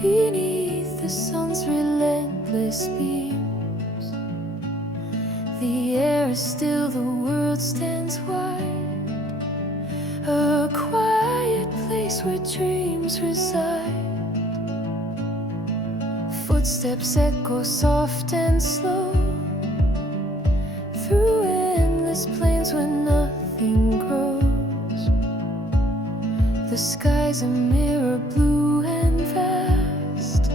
beneath the sun's relentless beams. The air is still, the world stands wide, a quiet place where dreams reside. Footsteps echo soft and slow through endless plains where nothing grows. The sky's a mirror, blue and vast,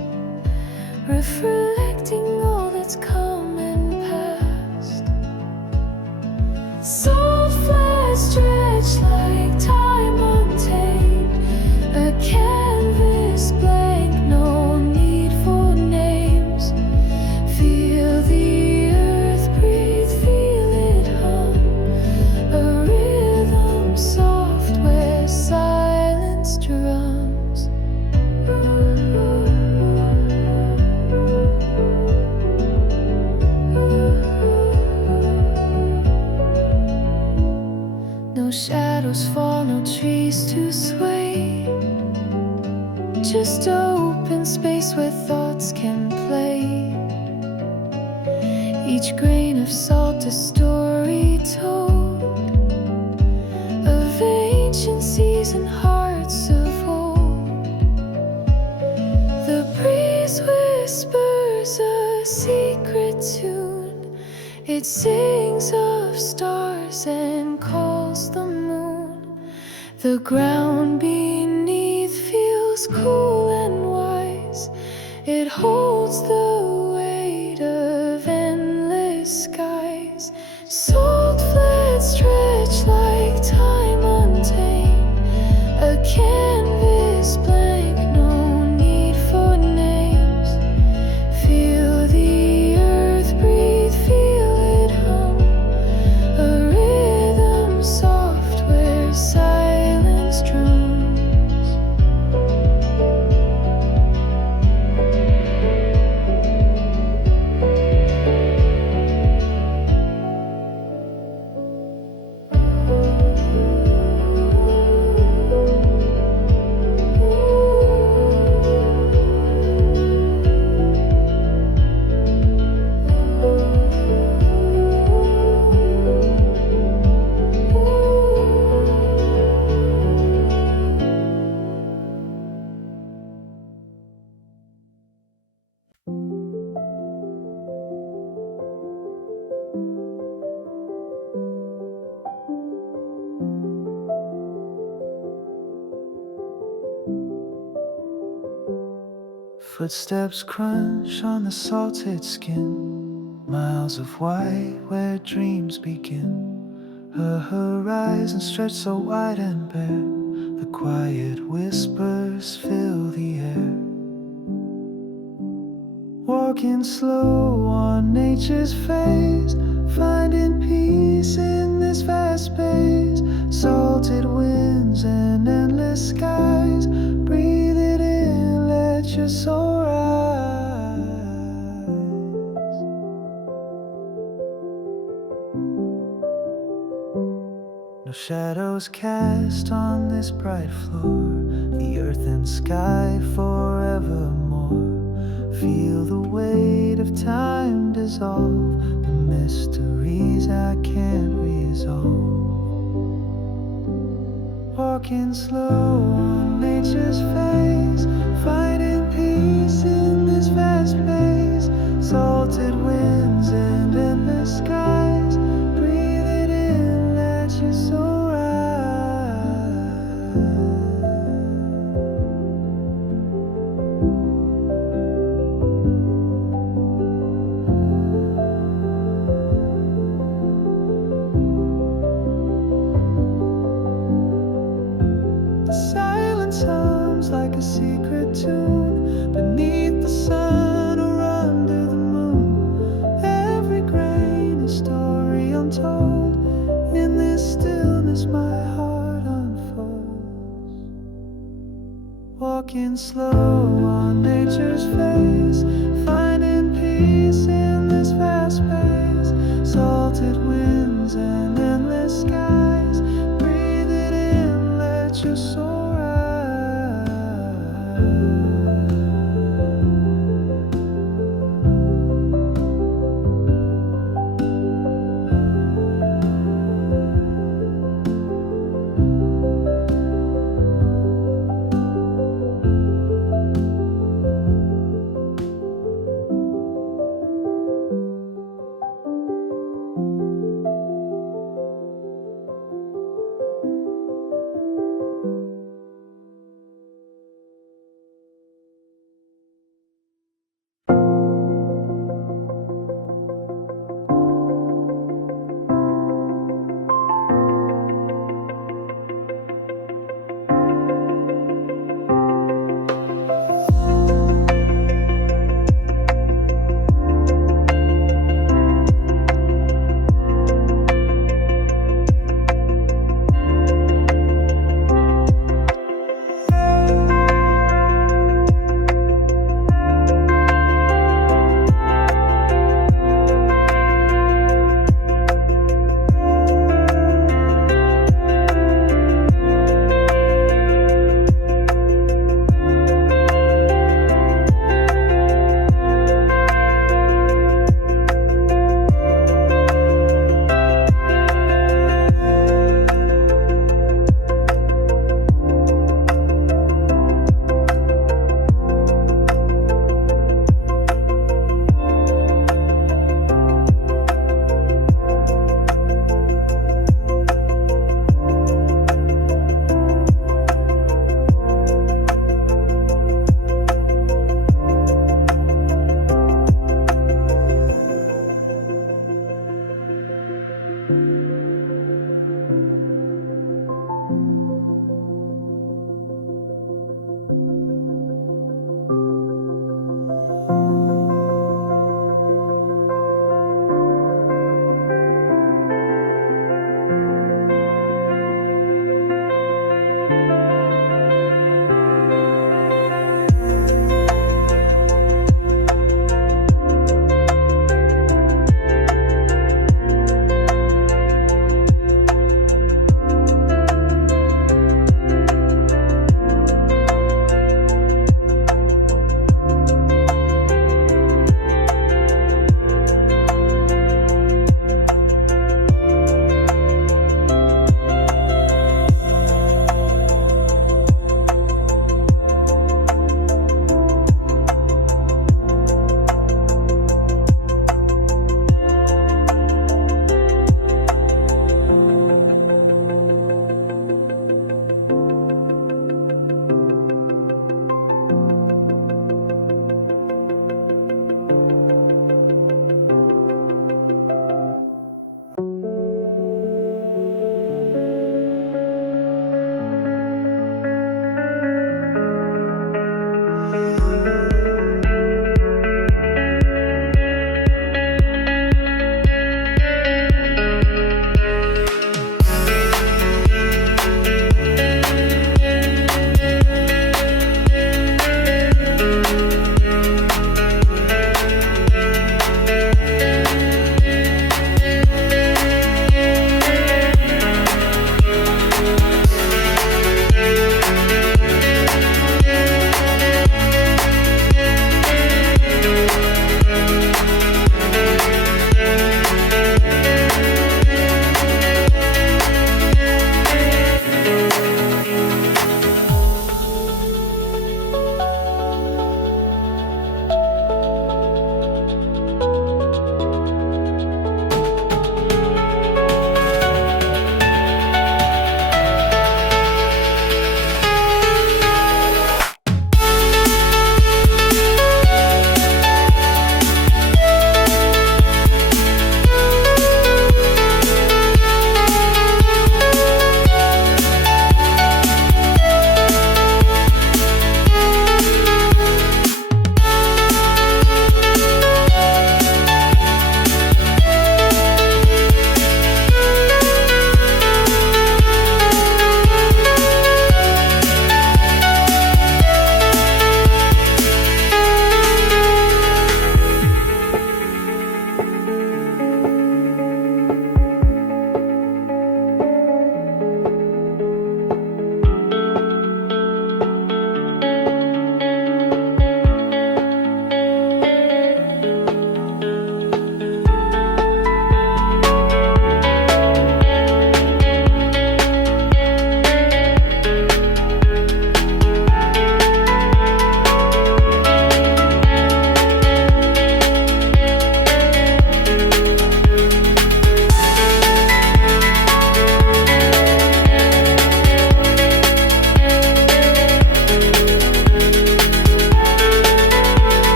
reflecting all that's come and past. Salt flats stretch like time untamed, a canvas blank, no need for names. Feel the earth breathe, feel it hum, a rhythm soft where silence drums. No shadows fall, no trees to sway, just open space where thoughts can play. Each grain of salt a story told, of ancient seas and hearts of old. The breeze whispers a secret tune, it sings of stars and calls the moon. The ground beneath feels cool and wise, it holds the weight of endless skies. Salt flats stretch like time untamed, a canvas blank, no need for names. Feel the earth breathe, feel it hum, a rhythm soft where silence drums. Footsteps crunch on the salted skin, miles of white where dreams begin. A horizon stretched so wide and bare, the quiet whispers fill the air. Walking slow on nature's phase, finding peace in this vast space. Salted winds and endless skies, breathe it in, let your soul rise. No shadows cast on this bright floor, the earth and sky forevermore. Feel the weight of time dissolve, the mysteries I can't resolve. Walking slow on nature's face, finding peace in this vast space. Salted winds and endless skies, breathe it in, let your soul rise. Silence hums like a secret tune beneath the sun or under the moon. Every grain a story untold. In this stillness my heart unfolds. Walking slow on nature's face,